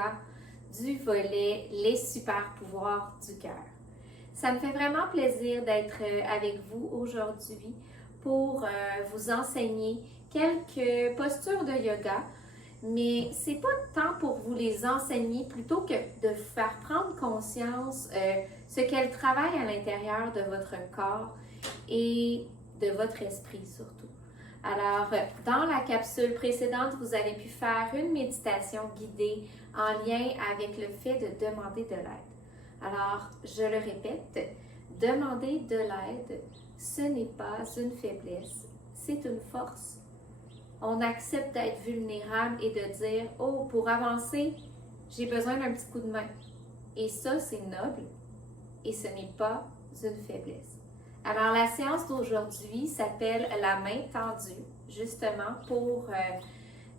yoga du volet Les super pouvoirs du cœur. Ça me fait vraiment plaisir d'être avec vous aujourd'hui pour vous enseigner quelques postures de yoga, mais c'est pas tant pour vous les enseigner plutôt que de vous faire prendre conscience ce qu'elles travaillent à l'intérieur de votre corps et de votre esprit surtout. Alors, dans la capsule précédente, vous avez pu faire une méditation guidée en lien avec le fait de demander de l'aide. Alors, je le répète, demander de l'aide, ce n'est pas une faiblesse, c'est une force. On accepte d'être vulnérable et de dire « Oh, pour avancer, j'ai besoin d'un petit coup de main. » Et ça, c'est noble et ce n'est pas une faiblesse. Alors, la séance d'aujourd'hui s'appelle « La main tendue », justement pour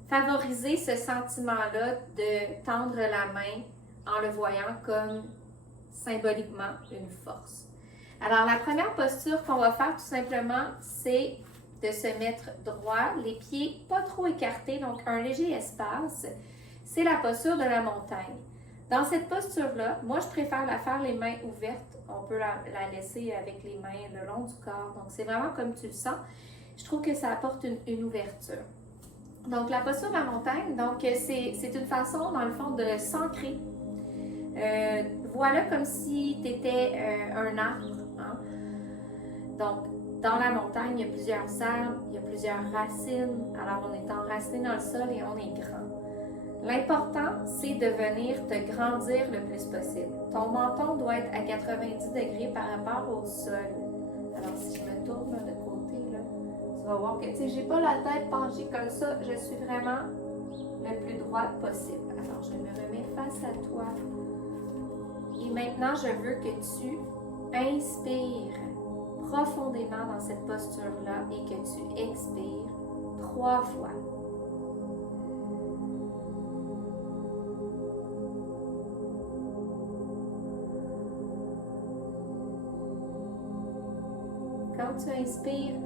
favoriser ce sentiment-là de tendre la main en le voyant comme symboliquement une force. Alors, la première posture qu'on va faire tout simplement, c'est de se mettre droit, les pieds pas trop écartés, donc un léger espace. C'est la posture de la montagne. Dans cette posture-là, moi, je préfère la faire les mains ouvertes. On peut la laisser avec les mains le long du corps. Donc, c'est vraiment comme tu le sens. Je trouve que ça apporte une ouverture. Donc, la posture de la montagne, donc c'est une façon, dans le fond, de s'ancrer. Voilà comme si tu étais un arbre. Hein? Donc, dans la montagne, il y a plusieurs arbres, il y a plusieurs racines. Alors, on est enraciné dans le sol et on est grand. L'important, c'est de venir te grandir le plus possible. Ton menton doit être à 90 degrés par rapport au sol. Alors, si je me tourne de côté, là, tu vas voir que, tu sais, j'ai pas la tête penchée comme ça. Je suis vraiment le plus droit possible. Alors, je me remets face à toi. Et maintenant, je veux que tu inspires profondément dans cette posture-là et que tu expires 3 fois. Quand tu inspires,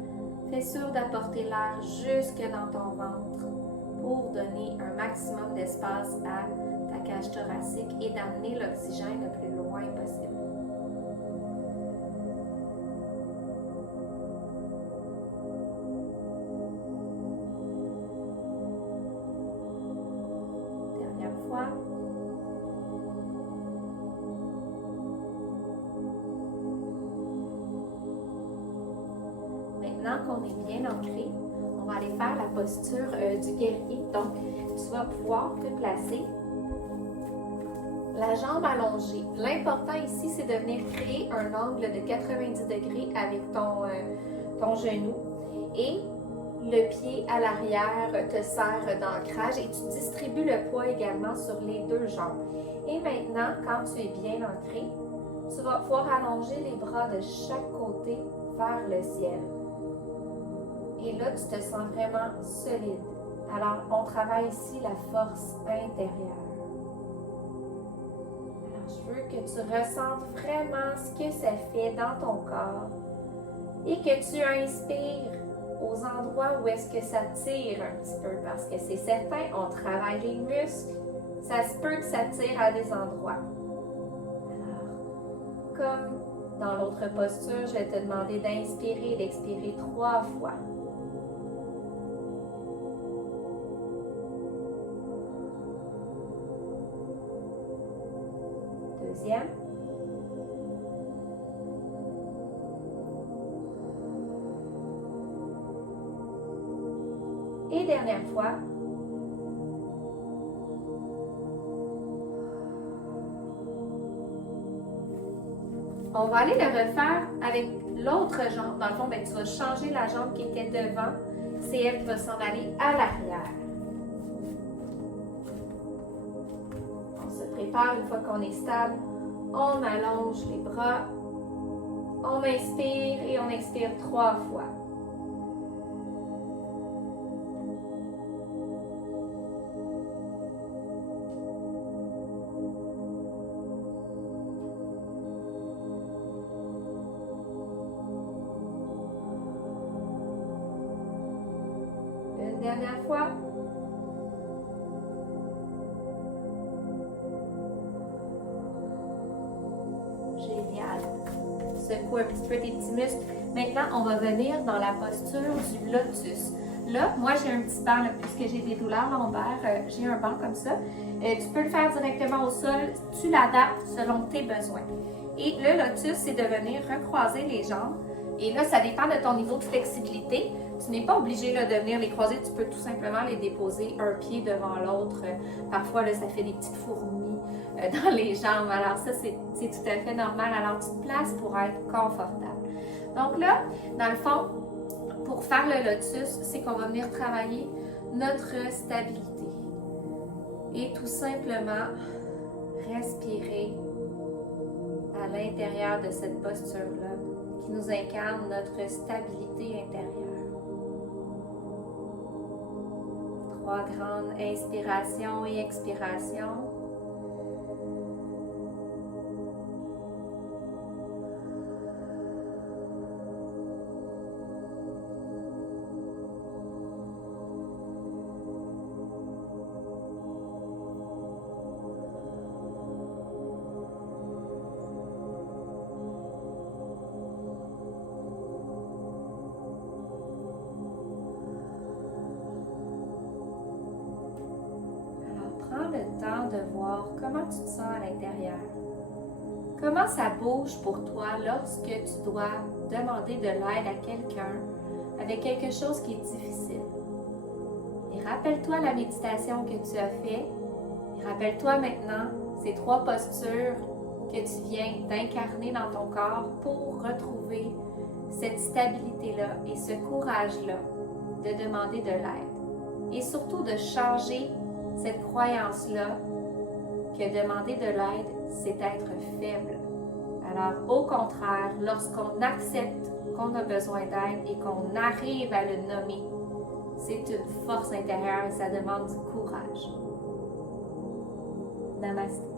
fais sûr d'apporter l'air jusque dans ton ventre pour donner un maximum d'espace à ta cage thoracique et d'amener l'oxygène le plus loin possible. Dernière fois. Maintenant qu'on est bien ancré, on va aller faire la posture du guerrier. Donc, tu vas pouvoir te placer la jambe allongée. L'important ici, c'est de venir créer un angle de 90 degrés avec ton genou et le pied à l'arrière te sert d'ancrage et tu distribues le poids également sur les 2 jambes. Et maintenant, quand tu es bien ancré, tu vas pouvoir allonger les bras de chaque côté vers le ciel. Et là, tu te sens vraiment solide. Alors, on travaille ici la force intérieure. Alors, je veux que tu ressentes vraiment ce que ça fait dans ton corps et que tu inspires aux endroits où est-ce que ça tire un petit peu parce que c'est certain, on travaille les muscles, ça se peut que ça tire à des endroits. Alors, comme dans l'autre posture, je vais te demander d'inspirer et d'expirer 3 fois. Deuxième. Et dernière fois. On va aller le refaire avec l'autre jambe. Dans le fond, tu vas changer la jambe qui était devant. C'est elle qui va s'en aller à l'arrière. On se prépare une fois qu'on est stable. On allonge les bras. On inspire et on expire 3 fois. Une dernière fois. secoues un petit peu tes petits muscles. Maintenant, on va venir dans la posture du lotus. Là, moi, j'ai un petit banc, là, puisque j'ai des douleurs lombaires, j'ai un banc comme ça. Tu peux le faire directement au sol, tu l'adaptes selon tes besoins. Et le lotus, c'est de venir recroiser les jambes. Et là, ça dépend de ton niveau de flexibilité. Tu n'es pas obligé là, de venir les croiser, tu peux tout simplement les déposer un pied devant l'autre. Parfois, là, ça fait des petites fourmis dans les jambes. Alors ça, c'est tout à fait normal. Alors, tu te places pour être confortable. Donc là, dans le fond, pour faire le lotus, c'est qu'on va venir travailler notre stabilité. Et tout simplement, respirer à l'intérieur de cette posture-là qui nous incarne notre stabilité intérieure. 3 grandes inspirations et expirations. De voir comment tu te sens à l'intérieur. Comment ça bouge pour toi lorsque tu dois demander de l'aide à quelqu'un avec quelque chose qui est difficile. Et rappelle-toi la méditation que tu as faite. Et rappelle-toi maintenant ces 3 postures que tu viens d'incarner dans ton corps pour retrouver cette stabilité-là et ce courage-là de demander de l'aide. Et surtout de changer cette croyance-là que demander de l'aide, c'est être faible. Alors, au contraire, lorsqu'on accepte qu'on a besoin d'aide et qu'on arrive à le nommer, c'est une force intérieure et ça demande du courage. Namasté.